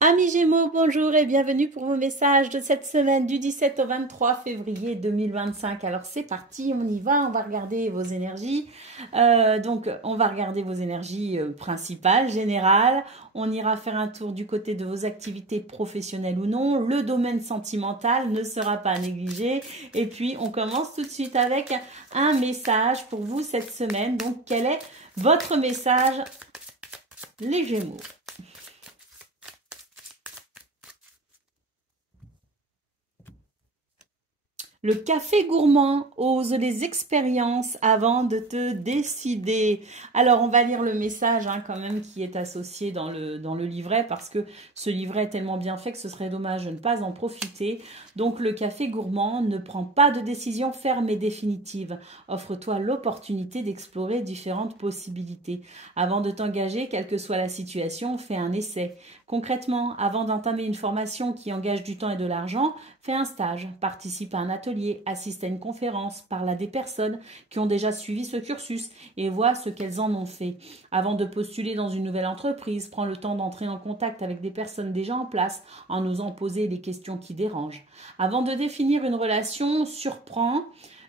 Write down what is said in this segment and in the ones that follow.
Amis Gémeaux, bonjour et bienvenue pour vos messages de cette semaine du 17 au 23 février 2025. Alors c'est parti, on y va, on va regarder vos énergies. On va regarder vos énergies principales, générales. On ira faire un tour du côté de vos activités professionnelles ou non. Le domaine sentimental ne sera pas négligé. Et puis on commence tout de suite avec un message pour vous cette semaine. Donc quel est votre message, les Gémeaux? Le café gourmand ose les expériences avant de te décider. Alors, on va lire le message quand même qui est associé dans le livret parce que ce livret est tellement bien fait que ce serait dommage de ne pas en profiter. Donc, le café gourmand ne prend pas de décision ferme et définitive. Offre-toi l'opportunité d'explorer différentes possibilités. Avant de t'engager, quelle que soit la situation, fais un essai. Concrètement, avant d'entamer une formation qui engage du temps et de l'argent, fais un stage, participe à un atelier, assiste à une conférence, parle à des personnes qui ont déjà suivi ce cursus et vois ce qu'elles en ont fait. Avant de postuler dans une nouvelle entreprise, prends le temps d'entrer en contact avec des personnes déjà en place en osant poser les questions qui dérangent. Avant de définir une relation, surprends.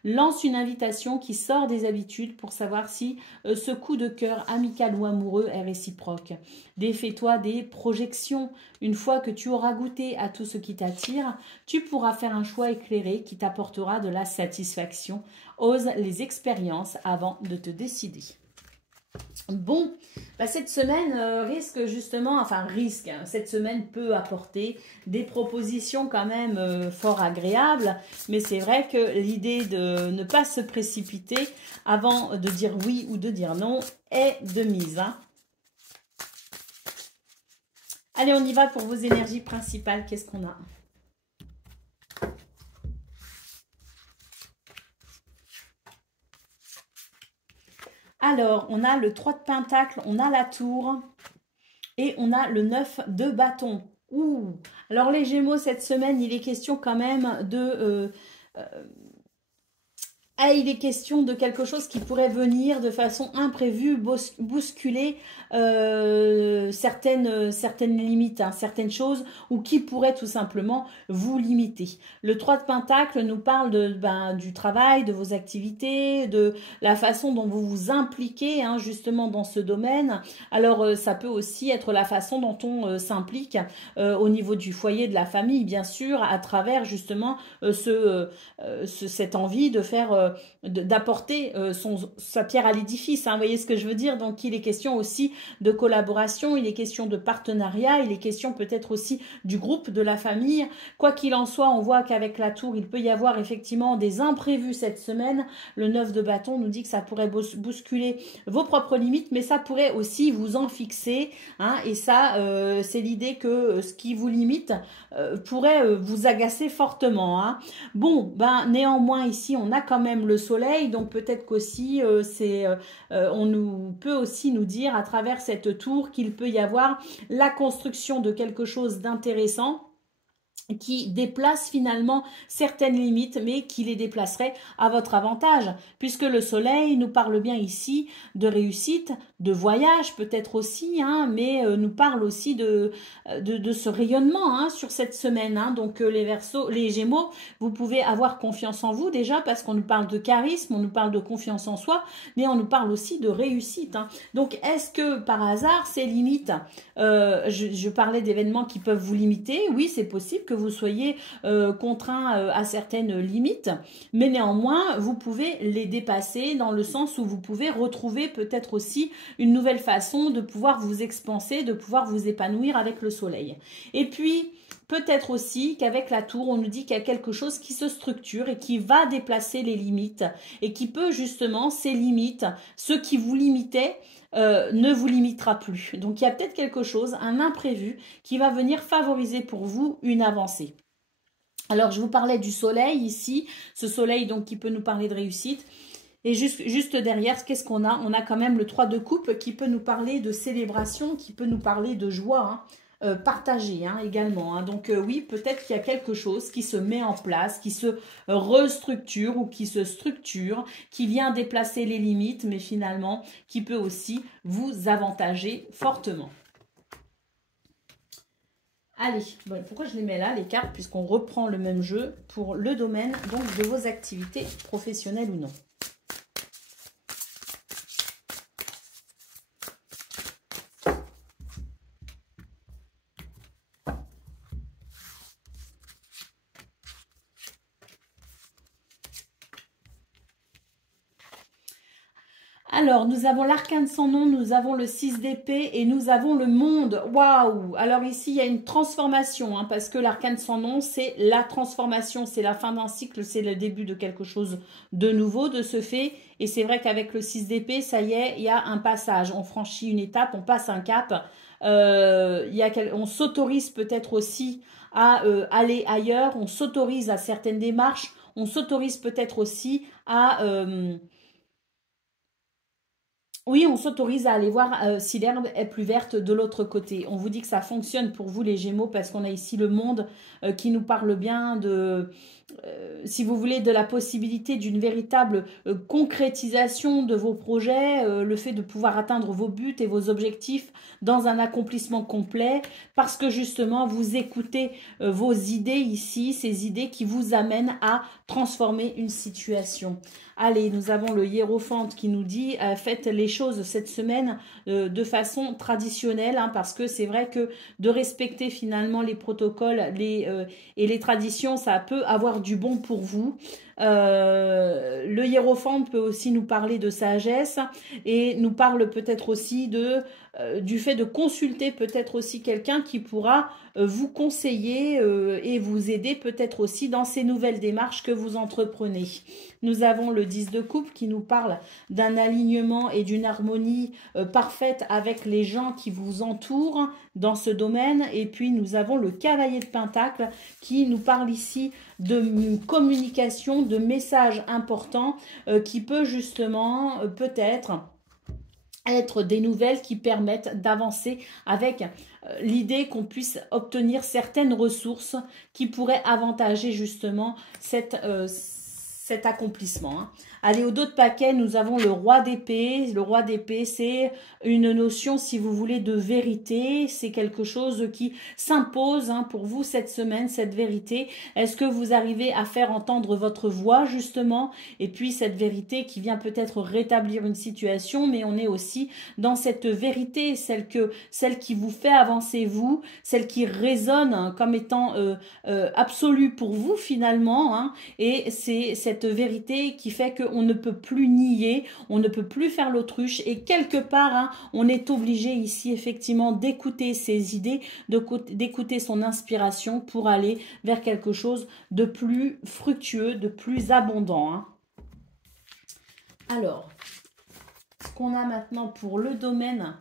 Lance une invitation qui sort des habitudes pour savoir si ce coup de cœur amical ou amoureux est réciproque. Défais-toi des projections. Une fois que tu auras goûté à tout ce qui t'attire, tu pourras faire un choix éclairé qui t'apportera de la satisfaction. Ose les expériences avant de te décider. Bon, cette semaine risque justement, cette semaine peut apporter des propositions quand même fort agréables, mais c'est vrai que l'idée de ne pas se précipiter avant de dire oui ou de dire non est de mise. Allez, on y va pour vos énergies principales. Qu'est-ce qu'on a? Alors, on a le 3 de pentacle, on a la tour et on a le 9 de bâton. Ouh. Alors les Gémeaux, cette semaine, il est question quand même de il est question de quelque chose qui pourrait venir de façon imprévue, bousculer certaines limites, certaines choses, ou qui pourrait tout simplement vous limiter. Le 3 de Pentacle nous parle du travail, de vos activités, de la façon dont vous vous impliquez justement dans ce domaine. Alors ça peut aussi être la façon dont on s'implique au niveau du foyer, de la famille, bien sûr, à travers justement cette envie de faire d'apporter sa pierre à l'édifice. Vous voyez ce que je veux dire? Donc il est question aussi de collaboration, il est question de partenariat, il est question peut-être aussi du groupe, de la famille. Quoi qu'il en soit, on voit qu'avec la tour, il peut y avoir effectivement des imprévus cette semaine. Le 9 de bâton nous dit que ça pourrait bousculer vos propres limites, mais ça pourrait aussi vous en fixer. Et ça, c'est l'idée que ce qui vous limite pourrait vous agacer fortement. Bon, néanmoins ici on a quand même le soleil, donc peut-être qu'aussi on peut aussi nous dire à travers cette tour qu'il peut y avoir la construction de quelque chose d'intéressant qui déplace finalement certaines limites, mais qui les déplacerait à votre avantage, puisque le soleil nous parle bien ici de réussite, de voyage peut-être aussi, mais nous parle aussi de ce rayonnement sur cette semaine. Donc les Verseaux, les Gémeaux, vous pouvez avoir confiance en vous déjà, parce qu'on nous parle de charisme, on nous parle de confiance en soi, mais on nous parle aussi de réussite. Donc est-ce que par hasard ces limites, je parlais d'événements qui peuvent vous limiter, oui c'est possible que vous soyez contraint à certaines limites, mais néanmoins, vous pouvez les dépasser dans le sens où vous pouvez retrouver peut-être aussi une nouvelle façon de pouvoir vous expanser, de pouvoir vous épanouir avec le soleil. Et puis, peut-être aussi qu'avec la tour, on nous dit qu'il y a quelque chose qui se structure et qui va déplacer les limites et qui peut justement, ces limites, ce qui vous limitait, ne vous limitera plus. Donc il y a peut-être quelque chose, un imprévu, qui va venir favoriser pour vous une avancée. Alors je vous parlais du soleil ici, ce soleil donc qui peut nous parler de réussite. Et juste derrière, qu'est-ce qu'on a? On a quand même le 3 de coupe qui peut nous parler de célébration, qui peut nous parler de joie, partagée également. Donc oui, peut-être qu'il y a quelque chose qui se met en place, qui se restructure ou qui se structure, qui vient déplacer les limites, mais finalement qui peut aussi vous avantager fortement. Allez, bon, pourquoi je les mets là, les cartes, puisqu'on reprend le même jeu pour le domaine donc de vos activités professionnelles ou non. Alors, nous avons l'arcane sans nom, nous avons le 6 d'épée et nous avons le monde. Waouh! Alors ici, il y a une transformation, hein, parce que l'arcane sans nom, c'est la transformation, c'est la fin d'un cycle, c'est le début de quelque chose de nouveau, de ce fait. Et c'est vrai qu'avec le 6 d'épée, ça y est, il y a un passage. On franchit une étape, on passe un cap. On s'autorise peut-être aussi à aller ailleurs, on s'autorise à certaines démarches, on s'autorise peut-être aussi à... oui, on s'autorise à aller voir si l'herbe est plus verte de l'autre côté. On vous dit que ça fonctionne pour vous les Gémeaux parce qu'on a ici le monde qui nous parle bien de, si vous voulez, de la possibilité d'une véritable concrétisation de vos projets, le fait de pouvoir atteindre vos buts et vos objectifs dans un accomplissement complet parce que justement vous écoutez vos idées ici, ces idées qui vous amènent à transformer une situation. Allez, nous avons le hiérophante qui nous dit faites les choses cette semaine de façon traditionnelle, hein, parce que c'est vrai que de respecter finalement les protocoles et les traditions, ça peut avoir du bon pour vous. Le hiérophante peut aussi nous parler de sagesse et nous parle peut-être aussi du fait de consulter peut-être aussi quelqu'un qui pourra vous conseiller et vous aider peut-être aussi dans ces nouvelles démarches que vous entreprenez. Nous avons le 10 de coupe qui nous parle d'un alignement et d'une harmonie parfaite avec les gens qui vous entourent dans ce domaine. Et puis nous avons le cavalier de pentacle qui nous parle ici de communication, de messages importants qui peut justement peut-être être des nouvelles qui permettent d'avancer avec l'idée qu'on puisse obtenir certaines ressources qui pourraient avantager justement cet accomplissement. Hein. Allez, au dos de paquet, nous avons le roi d'épée. Le roi d'épée, c'est une notion, si vous voulez, de vérité. C'est quelque chose qui s'impose hein, pour vous cette semaine, cette vérité. Est-ce que vous arrivez à faire entendre votre voix, justement? Et puis, cette vérité qui vient peut-être rétablir une situation, mais on est aussi dans cette vérité, celle qui vous fait avancer vous, celle qui résonne hein, comme étant absolue pour vous, finalement. Hein, et c'est cette vérité qui fait qu'on ne peut plus nier, on ne peut plus faire l'autruche et quelque part, hein, on est obligé ici effectivement d'écouter ses idées, d'écouter son inspiration pour aller vers quelque chose de plus fructueux, de plus abondant. Hein. Alors, ce qu'on a maintenant pour le domaine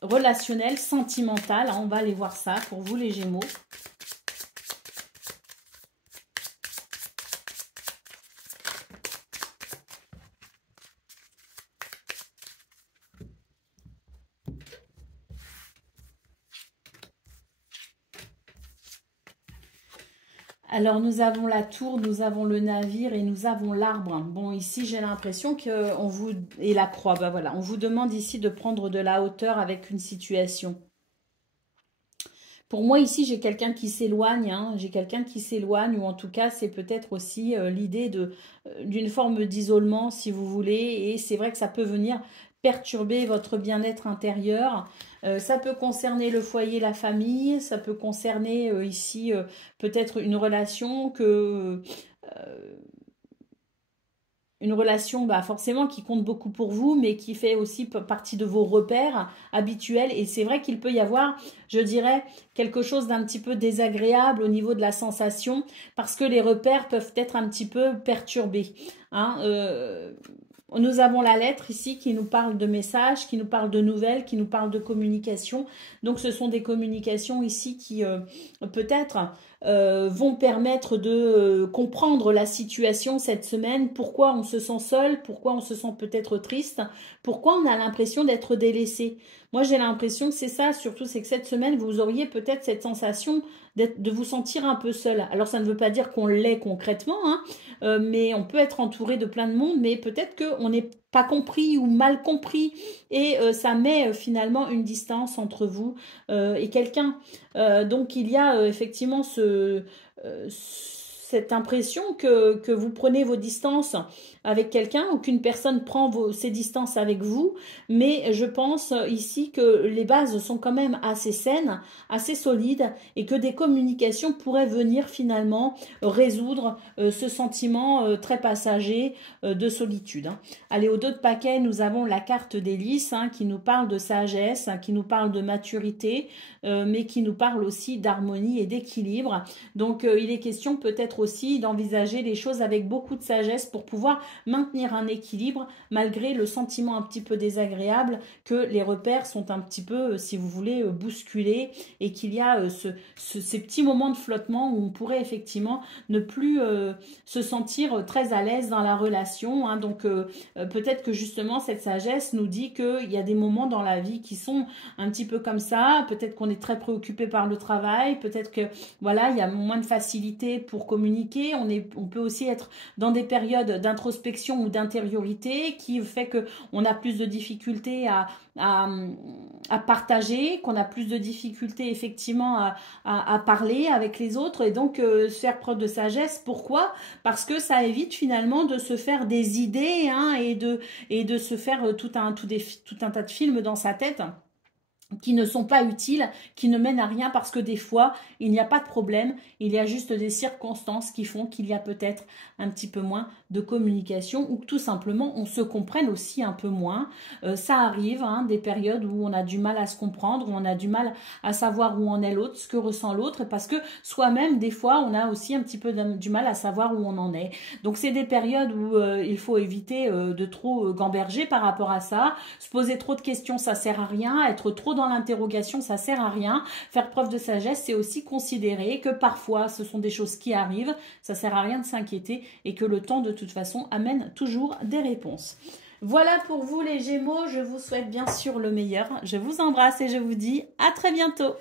relationnel, sentimental, hein, on va aller voir ça pour vous les Gémeaux. Alors, nous avons la tour, nous avons le navire et nous avons l'arbre. Bon, ici, j'ai l'impression qu'on vous... Et la croix, ben voilà. On vous demande ici de prendre de la hauteur avec une situation. Pour moi, ici, j'ai quelqu'un qui s'éloigne. Hein, j'ai quelqu'un qui s'éloigne ou en tout cas, c'est peut-être aussi l'idée d'une forme d'isolement, si vous voulez. Et c'est vrai que ça peut venir perturber votre bien-être intérieur. Ça peut concerner le foyer, la famille, ça peut concerner ici peut-être une relation une relation bah, forcément qui compte beaucoup pour vous, mais qui fait aussi partie de vos repères habituels. Et c'est vrai qu'il peut y avoir, je dirais, quelque chose d'un petit peu désagréable au niveau de la sensation, parce que les repères peuvent être un petit peu perturbés. Hein, nous avons la lettre ici qui nous parle de messages, qui nous parle de nouvelles, qui nous parle de communication. Donc, ce sont des communications ici qui peut-être vont permettre de comprendre la situation cette semaine. Pourquoi on se sent seul, pourquoi on se sent peut-être triste, pourquoi on a l'impression d'être délaissé. Moi, j'ai l'impression que c'est ça, surtout, c'est que cette semaine, vous auriez peut-être cette sensation de vous sentir un peu seul. Alors, ça ne veut pas dire qu'on l'est concrètement, hein, mais on peut être entouré de plein de monde, mais peut-être qu'on est pas compris ou mal compris et ça met finalement une distance entre vous et quelqu'un. Donc il y a effectivement cette impression que vous prenez vos distances avec quelqu'un ou qu'une personne prend ses distances avec vous, mais je pense ici que les bases sont quand même assez saines, assez solides et que des communications pourraient venir finalement résoudre ce sentiment très passager de solitude. Allez, au dos de paquet, nous avons la carte des lys qui nous parle de sagesse, qui nous parle de maturité, mais qui nous parle aussi d'harmonie et d'équilibre. Donc, il est question peut-être aussi d'envisager les choses avec beaucoup de sagesse pour pouvoir maintenir un équilibre malgré le sentiment un petit peu désagréable que les repères sont un petit peu, si vous voulez, bousculés et qu'il y a ces petits moments de flottement où on pourrait effectivement ne plus se sentir très à l'aise dans la relation. Donc peut-être que justement cette sagesse nous dit qu'il y a des moments dans la vie qui sont un petit peu comme ça, peut-être qu'on est très préoccupé par le travail, peut-être que voilà, il y a moins de facilité pour communiquer, on peut aussi être dans des périodes d'introspection ou d'intériorité qui fait qu'on a plus de difficultés à partager, qu'on a plus de difficultés effectivement à parler avec les autres et donc faire preuve de sagesse. Pourquoi? Parce que ça évite finalement de se faire des idées et de se faire tout un tas de films dans sa tête qui ne sont pas utiles, qui ne mènent à rien parce que des fois, il n'y a pas de problème, il y a juste des circonstances qui font qu'il y a peut-être un petit peu moins de communication ou que tout simplement on se comprenne aussi un peu moins. Ça arrive, des périodes où on a du mal à se comprendre, où on a du mal à savoir où en est l'autre, ce que ressent l'autre, parce que soi-même, des fois, on a aussi un petit peu du mal à savoir où on en est. Donc c'est des périodes où il faut éviter de trop gamberger par rapport à ça, se poser trop de questions, ça sert à rien, être trop dans l'interrogation, ça sert à rien. Faire preuve de sagesse, c'est aussi considérer que parfois ce sont des choses qui arrivent, ça sert à rien de s'inquiéter et que le temps de toute façon amène toujours des réponses. Voilà pour vous les Gémeaux, je vous souhaite bien sûr le meilleur. Je vous embrasse et je vous dis à très bientôt.